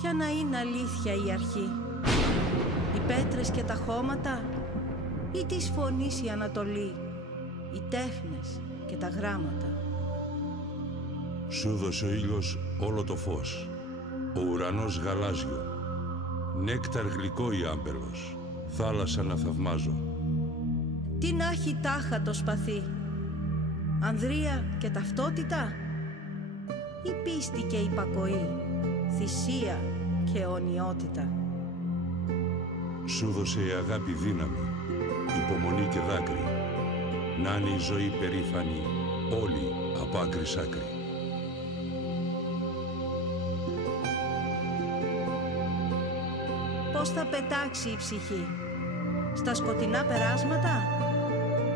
Ποια να είναι αλήθεια η αρχή, οι πέτρες και τα χώματα ή της φωνής η Ανατολή, οι τέχνες και τα γράμματα. Σου δώσε ο ήλιος όλο το φως, ο ουρανός γαλάζιο, νέκταρ γλυκό η άμπελος, θάλασσα να θαυμάζω. Τι να έχει τάχα το σπαθί, ανδρεία και ταυτότητα, ή πίστη και υπακοή, θυσία και αιωνιότητα. Σου δώσε η αγάπη δύναμη, υπομονή και δάκρυ, να είναι η ζωή περήφανη όλη από άκρη σ' άκρη. Πώς θα πετάξει η ψυχή, στα σκοτεινά περάσματα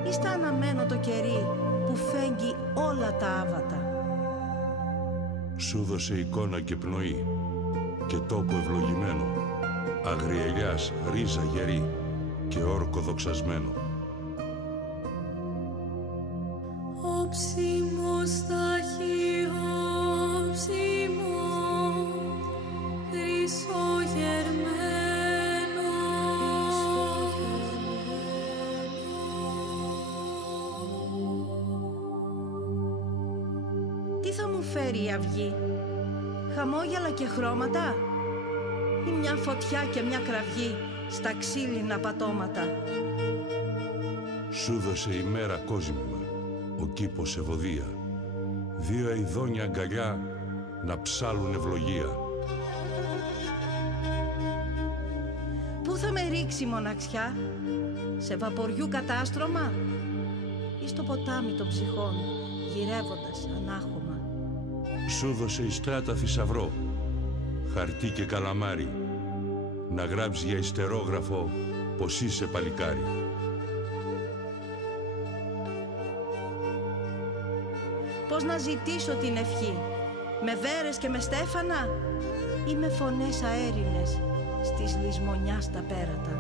ή στα αναμένο το κερί που φέγγει όλα τα άβατα. Σου δώσε εικόνα και πνοή και τόπο ευλογημένο, αγριελιάς ρίζα γερή και όρκο δοξασμένο. Όψιμο στάχει, όψιμο, χρυσογερμένο. Τι θα μου φέρει η αυγή, χαμόγελα και χρώματα ή μια φωτιά και μια κραυγή στα ξύλινα πατώματα. Σου δώσε η μέρα κόσμημα, ο κήπος ευωδία, δύο αηδόνια αγκαλιά να ψάλουν ευλογία. Πού θα με ρίξει η μοναξιά, σε βαποριού κατάστρωμα ή στο ποτάμι των ψυχών γυρεύοντας ανάχωμα. Σου δώσε η στράτα θησαυρό, χαρτί και καλαμάρι, να γράψει για ιστερόγραφο πως είσαι παλικάρι. Πώς να ζητήσω την ευχή, με βέρες και με στέφανα ή με φωνές αέρινες στις λησμονιάς τα πέρατα.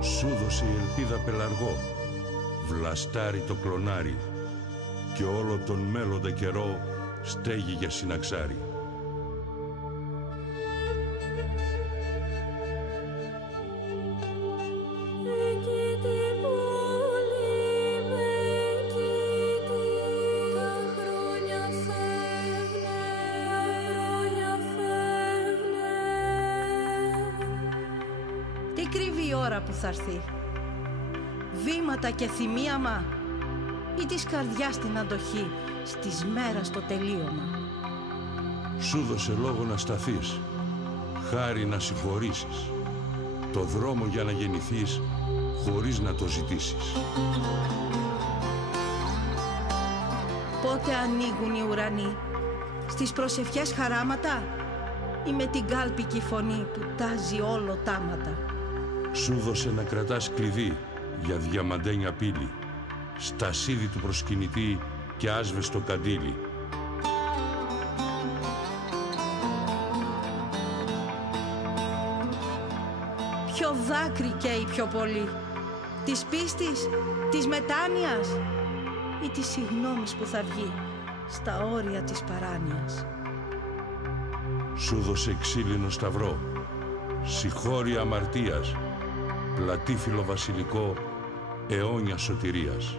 Σου δώσε η ελπίδα πελαργό, βλαστάρι το κλονάρι και όλο τον μέλλοντα καιρό στέγη για συναξάρι. Τι κρύβει η ώρα που θα έρθει, βήματα και θυμίαμα ή της καρδιάς την αντοχή στις μέρας το τελείωμα. Σου δώσε λόγο να σταθείς, χάρη να συγχωρήσεις, το δρόμο για να γεννηθείς χωρίς να το ζητήσεις. Πότε ανοίγουν οι ουρανοί, στις προσευχές χαράματα ή με την κάλπικη φωνή που τάζει όλο τάματα. Σου δώσε να κρατάς κλειδί για διαμαντένια πύλη, στασίδι του προσκυνητή και άσβεστο καντήλι. Ποιο δάκρυ καίει πιο πολύ, της πίστης, της μετάνοιας ή της συγνώμης που θα βγει στα όρια της παράνοιας. Σου δώσε ξύλινο σταυρό, συγχώρια αμαρτίας, πλατήφυλλο βασιλικό αιώνια σωτηρίας.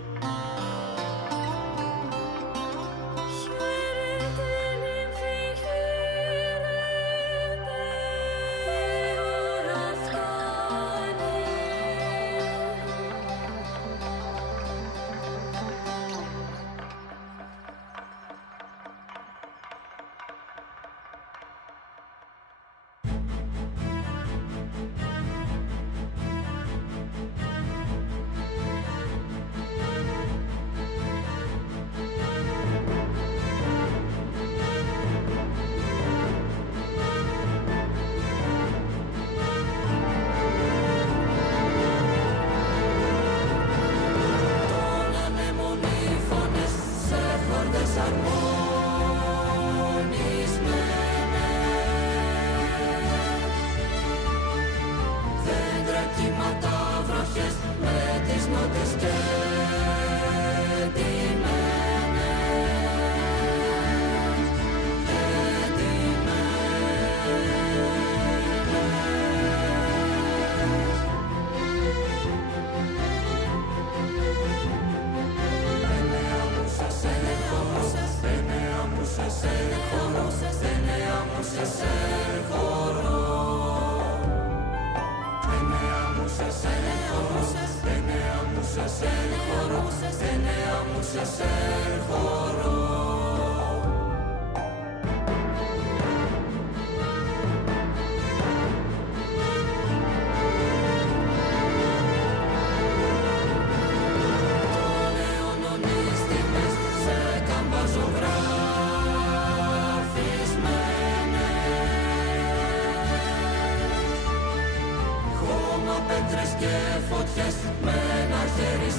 Πέτρες και φωτιές με ένα χέρι